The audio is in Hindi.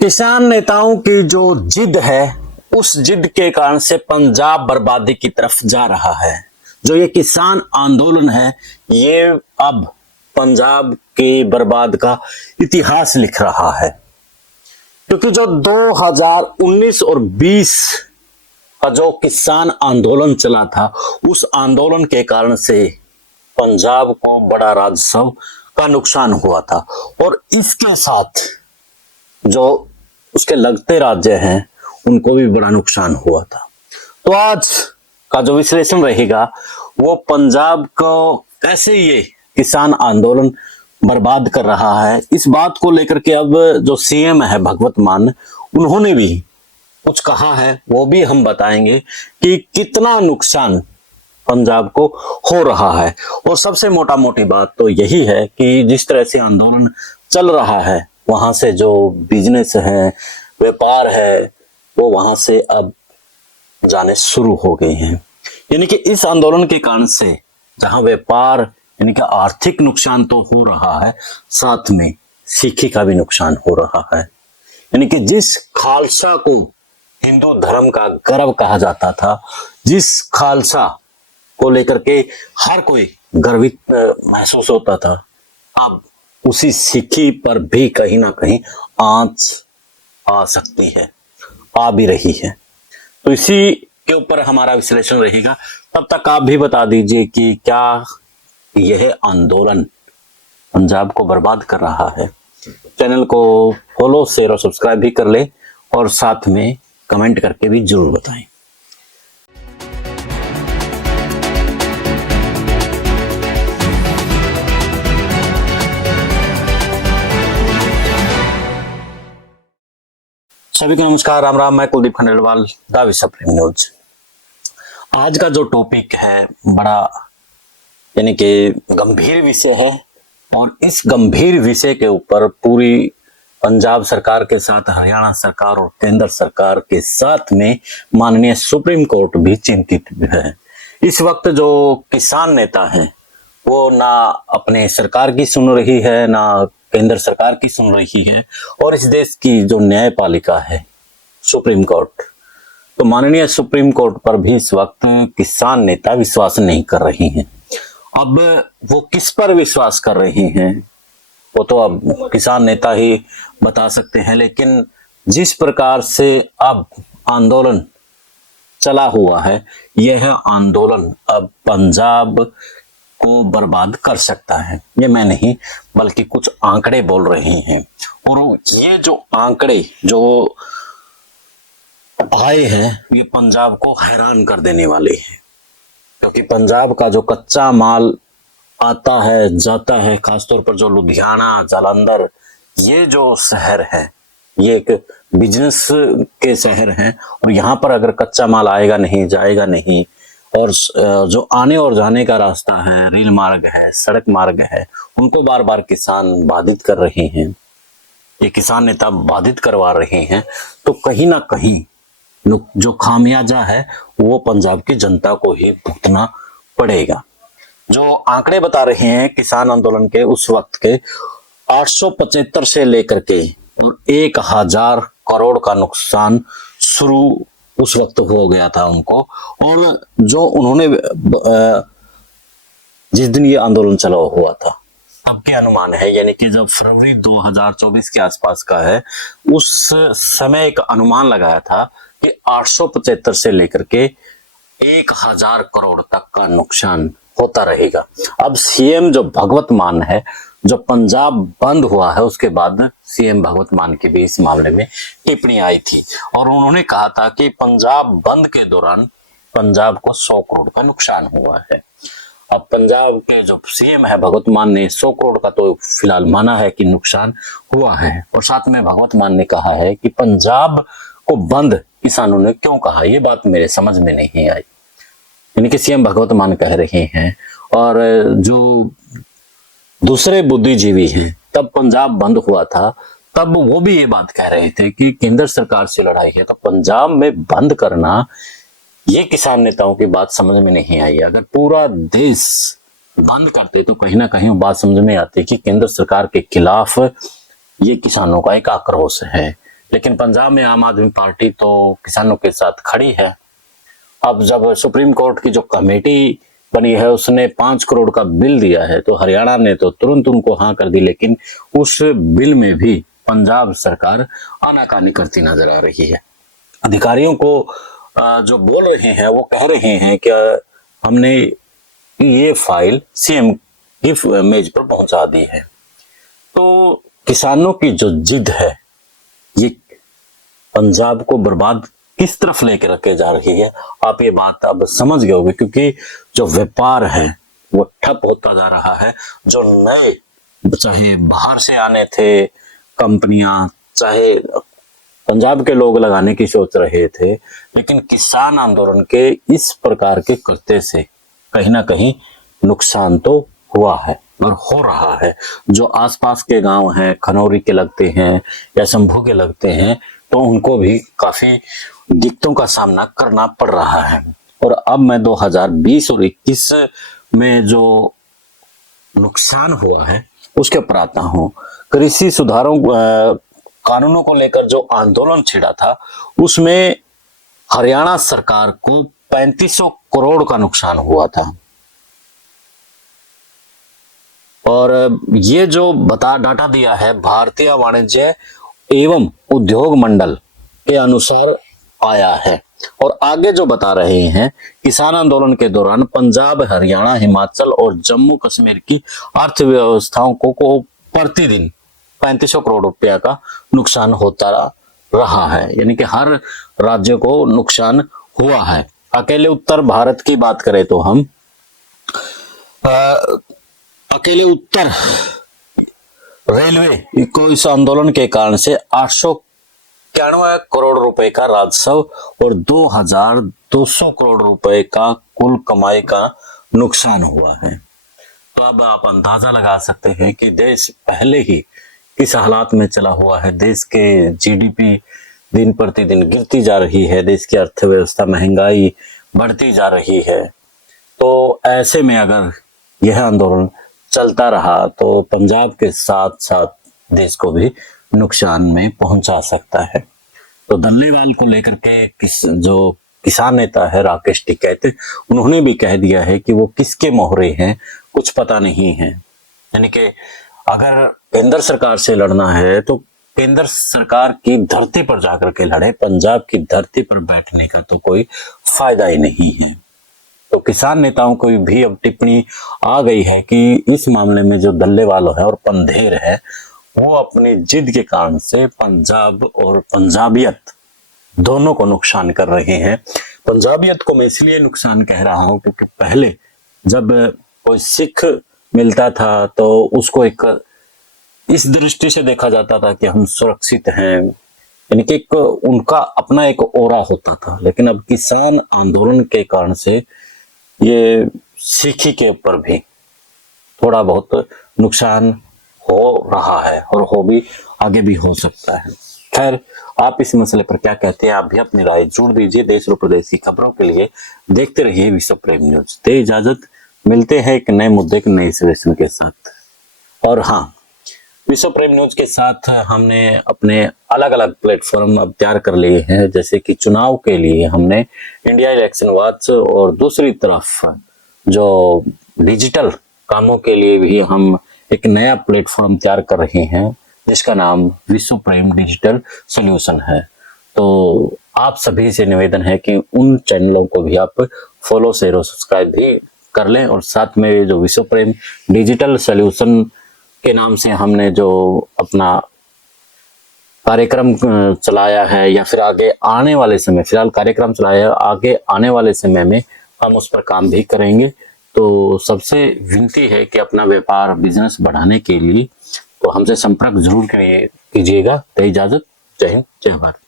किसान नेताओं की जो जिद है, उस जिद के कारण से पंजाब बर्बादी की तरफ जा रहा है। जो ये किसान आंदोलन है, ये अब पंजाब के बर्बाद का इतिहास लिख रहा है। क्योंकि जो 2019 और 20 का जो किसान आंदोलन चला था, उस आंदोलन के कारण से पंजाब को बड़ा राजस्व का नुकसान हुआ था और इसके साथ जो उसके लगते राज्य हैं उनको भी बड़ा नुकसान हुआ था। तो आज का जो विश्लेषण रहेगा वो पंजाब को कैसे ये किसान आंदोलन बर्बाद कर रहा है, इस बात को लेकर के अब जो सीएम है भगवत मान, उन्होंने भी कुछ कहा है, वो भी हम बताएंगे कि कितना नुकसान पंजाब को हो रहा है। और सबसे मोटा मोटी बात तो यही है कि जिस तरह से आंदोलन चल रहा है, वहां से जो बिजनेस है, व्यापार है, वो वहां से अब जाने शुरू हो गए हैं। यानी कि इस आंदोलन के कारण से जहां व्यापार यानी कि आर्थिक नुकसान तो हो रहा है, साथ में सिक्खी का भी नुकसान हो रहा है। यानी कि जिस खालसा को हिंदू धर्म का गर्व कहा जाता था, जिस खालसा को लेकर के हर कोई गर्वित महसूस होता था, अब उसी सिक्खी पर भी कहीं ना कहीं आंच आ सकती है, आ भी रही है। तो इसी के ऊपर हमारा विश्लेषण रहेगा। तब तक आप भी बता दीजिए कि क्या यह आंदोलन पंजाब को बर्बाद कर रहा है। चैनल को फॉलो, शेयर और सब्सक्राइब भी कर ले और साथ में कमेंट करके भी जरूर बताएं। सभी को नमस्कार, राम राम। मैं Kuldeep Khandelwal, the supreme news. आज का जो टॉपिक है बड़ा यानी कि गंभीर विषय है और इस गंभीर विषय के ऊपर पूरी पंजाब सरकार के साथ हरियाणा सरकार और केंद्र सरकार के साथ में माननीय सुप्रीम कोर्ट भी चिंतित है। इस वक्त जो किसान नेता हैं वो ना अपने सरकार की सुन रही है, ना केंद्र सरकार की सुन रही है, और इस देश की जो न्यायपालिका है सुप्रीम कोर्ट, तो माननीय सुप्रीम कोर्ट पर भी इस वक्त किसान नेता विश्वास नहीं कर रही हैं। अब वो किस पर विश्वास कर रही हैं वो तो अब किसान नेता ही बता सकते हैं, लेकिन जिस प्रकार से अब आंदोलन चला हुआ है, यह आंदोलन अब पंजाब को बर्बाद कर सकता है। ये मैं नहीं बल्कि कुछ आंकड़े बोल रहे हैं, और ये जो आंकड़े जो आए हैं ये पंजाब को हैरान कर देने वाले हैं। क्योंकि पंजाब का जो कच्चा माल आता है जाता है, खासतौर पर जो लुधियाना, जालंधर, ये जो शहर है ये एक बिजनेस के शहर हैं, और यहाँ पर अगर कच्चा माल आएगा नहीं, जाएगा नहीं, और जो आने और जाने का रास्ता है, रेल मार्ग है, सड़क मार्ग है, उनको बार बार किसान बाधित कर रहे हैं, ये किसान नेता बाधित करवा रहे हैं। तो कहीं ना कहीं जो खामियाजा है वो पंजाब की जनता को ही भुगतना पड़ेगा। जो आंकड़े बता रहे हैं किसान आंदोलन के उस वक्त के, 875 से लेकर के 1000 करोड़ का नुकसान शुरू उस वक्त हो गया था उनको। और जो उन्होंने जिस दिन ये आंदोलन चला हुआ था अब के अनुमान है, यानी कि जब फरवरी 2024 के आसपास का है, उस समय एक अनुमान लगाया था कि 875 से लेकर के 1000 करोड़ तक का नुकसान होता रहेगा। अब सीएम जो भगवत मान है, जो पंजाब बंद हुआ है उसके बाद सीएम भगवत मान की भी इस मामले में टिप्पणी आई थी, और उन्होंने कहा था कि पंजाब बंद के दौरान पंजाब को 100 करोड़ का नुकसान हुआ है। अब पंजाब के जो सीएम है भगवत मान ने 100 करोड़ का तो फिलहाल माना है कि नुकसान हुआ है, और साथ में भगवत मान ने कहा है कि पंजाब को बंद किसानों ने क्यों कहा, ये बात मेरे समझ में नहीं आई। यानी कि सीएम भगवत मान कह रहे हैं, और जो दूसरे बुद्धिजीवी हैं, तब पंजाब बंद हुआ था तब वो भी ये बात कह रहे थे कि केंद्र सरकार से लड़ाई है, तो पंजाब में बंद करना, ये किसान नेताओं की बात समझ में नहीं आई। अगर पूरा देश बंद करते तो कहीं ना कहीं बात समझ में आती कि केंद्र सरकार के खिलाफ ये किसानों का एक आक्रोश है, लेकिन पंजाब में आम आदमी पार्टी तो किसानों के साथ खड़ी है। अब जब सुप्रीम कोर्ट की जो कमेटी बनी है उसने 5 करोड़ का बिल दिया है तो हरियाणा ने तो तुरंत उनको हाँ कर दी, लेकिन उस बिल में भी पंजाब सरकार आनाकानी करती नजर आ रही है। अधिकारियों को जो बोल रहे हैं वो कह रहे हैं कि हमने ये फाइल सीएम की मेज पर पहुंचा दी है। तो किसानों की जो जिद है ये पंजाब को बर्बाद किस तरफ लेके रखे जा रही है, आप ये बात अब समझ गए होंगे, क्योंकि जो व्यापार है वो ठप होता जा रहा है। जो नए चाहे बाहर से आने थे कंपनियां, चाहे पंजाब के लोग लगाने की सोच रहे थे, लेकिन किसान आंदोलन के इस प्रकार के कृत्य से कहीं ना कहीं नुकसान तो हुआ है और हो रहा है। जो आसपास के गांव हैं, खनौरी के लगते हैं या शंभू के लगते हैं, तो उनको भी काफी दिक्कतों का सामना करना पड़ रहा है। और अब मैं 2020 और 21 में जो नुकसान हुआ है उसके ऊपर आता हूं। कृषि सुधारों कानूनों को लेकर जो आंदोलन छिड़ा था उसमें हरियाणा सरकार को 3500 करोड़ का नुकसान हुआ था। और ये जो डाटा दिया है भारतीय वाणिज्य एवं उद्योग मंडल के अनुसार आया है। और आगे जो बता रहे हैं, किसान आंदोलन के दौरान पंजाब, हरियाणा, हिमाचल और जम्मू कश्मीर की अर्थव्यवस्थाओं को प्रतिदिन 3500 करोड़ रुपया का नुकसान होता रहा है, यानी कि हर राज्य को नुकसान हुआ है। अकेले उत्तर भारत की बात करें तो हम अकेले उत्तर रेलवे को इस आंदोलन के कारण से 891 करोड़ रुपए का राजस्व और 2200 करोड़ रुपए का कुल कमाई का नुकसान हुआ है। तो अब आप अंदाजा लगा सकते हैं कि देश पहले ही किस हालात में चला हुआ है। देश के जीडीपी दिन प्रतिदिन गिरती जा रही है, देश की अर्थव्यवस्था, महंगाई बढ़ती जा रही है। तो ऐसे में अगर यह आंदोलन चलता रहा तो पंजाब के साथ साथ देश को भी नुकसान में पहुंचा सकता है। तो दल्लेवाल को लेकर के जो किसान नेता है राकेश टिकैत, उन्होंने भी कह दिया है कि वो किसके मोहरे हैं कुछ पता नहीं है। यानी कि अगर केंद्र सरकार से लड़ना है तो केंद्र सरकार की धरती पर जाकर के लड़े, पंजाब की धरती पर बैठने का तो कोई फायदा ही नहीं है। तो किसान नेताओं को भी अब टिप्पणी आ गई है कि इस मामले में जो दल्लेवाल है और पंधेर है वो अपनी जिद के कारण से पंजाब और पंजाबियत दोनों को नुकसान कर रहे हैं। पंजाबियत को मैं इसलिए नुकसान कह रहा हूं क्योंकि पहले जब कोई सिख मिलता था तो उसको एक इस दृष्टि से देखा जाता था कि हम सुरक्षित हैं, यानी कि एक उनका अपना एक ओरा होता था। लेकिन अब किसान आंदोलन के कारण से ये सिखी के ऊपर भी थोड़ा बहुत नुकसान हो रहा है और भी आगे भी हो सकता है। खैर, आप इस मसले पर क्या कहते हैं, आप भी अपनी राय जोड़ दीजिए। देश और प्रदेश की खबरों के लिए देखते रहिए विश्व प्रेम न्यूज। दे इजाजत, मिलते हैं एक नए मुद्दे के नए सजेशन के साथ। और हाँ, विश्व प्रेम न्यूज के साथ हमने अपने अलग अलग प्लेटफॉर्म अब तैयार कर लिए हैं, जैसे कि चुनाव के लिए हमने इंडिया इलेक्शन वॉच, और दूसरी तरफ जो डिजिटल कामों के लिए भी हम एक नया प्लेटफॉर्म तैयार कर रहे हैं जिसका नाम विश्व प्रेम डिजिटल सॉल्यूशन है। तो आप सभी से निवेदन है कि उन चैनलों को भी आप फॉलो, शेयर और सब्सक्राइब भी कर लें। और साथ में जो विश्व प्रेम डिजिटल सॉल्यूशन के नाम से हमने जो अपना कार्यक्रम चलाया है या फिर आगे आने वाले समय, फिलहाल कार्यक्रम चलाया है, आगे आने वाले समय में हम उस पर काम भी करेंगे। तो सबसे विनती है कि अपना व्यापार, बिजनेस बढ़ाने के लिए तो हमसे संपर्क जरूर कीजिएगा। तो इजाजत, जय हिंद, जय भारत।